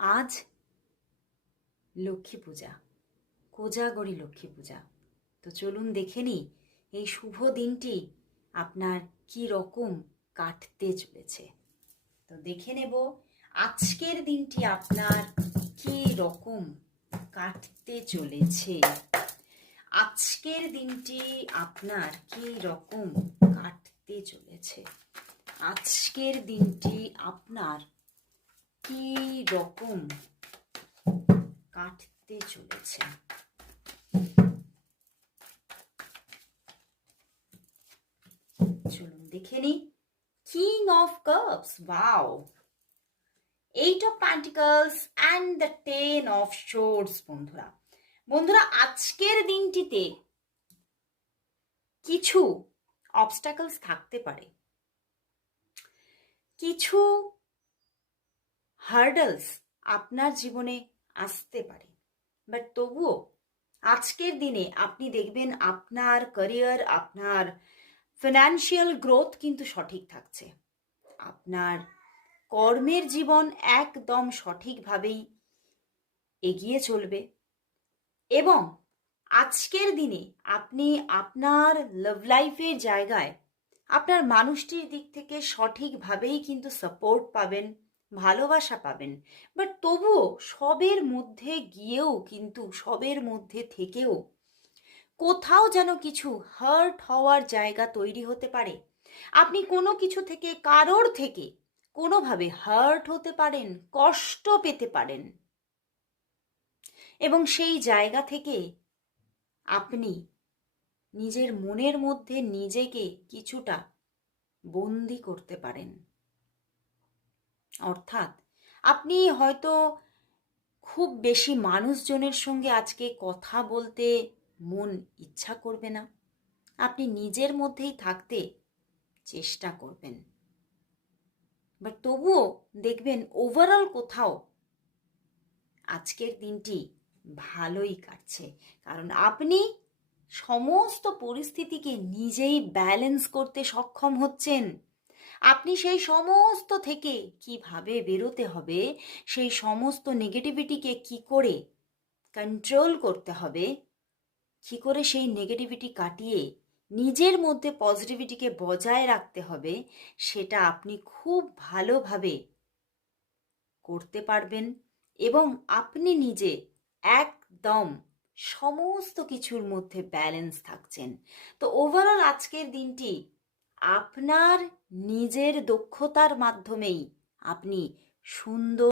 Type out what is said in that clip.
আজ লক্ষ্মী পূজা, কোজাগরী লক্ষ্মী পূজা। তো চলুন দেখে নিই এই শুভ দিনটি আপনার কি রকম কাটতে চলেছে। তো দেখে নেব আজকের দিনটি আপনার কি রকম কাটতে চলেছে। আজকের দিনটি আপনার কি রকম কাটতে চলেছে। আজকের দিনটি আপনার কি রকম কাটতে চলেছে। চলুন দেখে নিই। King of cups, wow, 8 of Pentacles and the 10 of Swords। বন্ধুরা আজকের দিনটিতে কিছু অবস্টাকলস থাকতে পারে, কিছু হার্ডলস আপনার জীবনে আসতে পারে, বাট তবুও আজকের দিনে আপনি দেখবেন আপনার ক্যারিয়ার, আপনার ফিনান্সিয়াল গ্রোথ কিন্তু সঠিক থাকছে। আপনার কর্মের জীবন একদম সঠিকভাবেই এগিয়ে চলবে এবং আজকের দিনে আপনি আপনার লাভ লাইফের জায়গায় আপনার মানুষটির দিক থেকে সঠিকভাবেই কিন্তু সাপোর্ট পাবেন, ভালোবাসা পাবেন। বাট তবুও সবের মধ্যে গিয়েও কিন্তু সবের মধ্যে থেকেও কোথাও যেন কিছু হার্ট হওয়ার জায়গা তৈরি হতে পারে। আপনি কোনো কিছু থেকে, কারোর থেকে কোনোভাবে হার্ট হতে পারেন, কষ্ট পেতে পারেন এবং সেই জায়গা থেকে আপনি নিজের মনের মধ্যে নিজেকে কিছুটা বন্দি করতে পারেন। অর্থাৎ আপনি হয়তো খুব বেশি মানুষজনের সঙ্গে আজকে কথা বলতে মন ইচ্ছা করবে না, আপনি নিজের মধ্যেই থাকতে চেষ্টা করবেন। বাট তবুও দেখবেন ওভারঅল কোথাও আজকের দিনটি ভালোই কাটছে, কারণ আপনি সমস্ত পরিস্থিতিকে নিজেই ব্যালেন্স করতে সক্ষম হচ্ছেন। আপনি সেই সমস্ত থেকে কিভাবে বেরোতে হবে, সেই সমস্ত নেগেটিভিটিকে কি করে কন্ট্রোল করতে হবে, কি করে সেই নেগেটিভিটি কাটিয়ে নিজের মধ্যে পজিটিভিটিকে বজায় রাখতে হবে, সেটা আপনি খুব ভালোভাবে করতে পারবেন এবং আপনি নিজে একদম সমস্ত কিছুর মধ্যে ব্যালেন্স থাকছেন। তো ওভারঅল আজকের দিনটি আপনার নিজের দক্ষতার মাধ্যমেই আপনি সুন্দর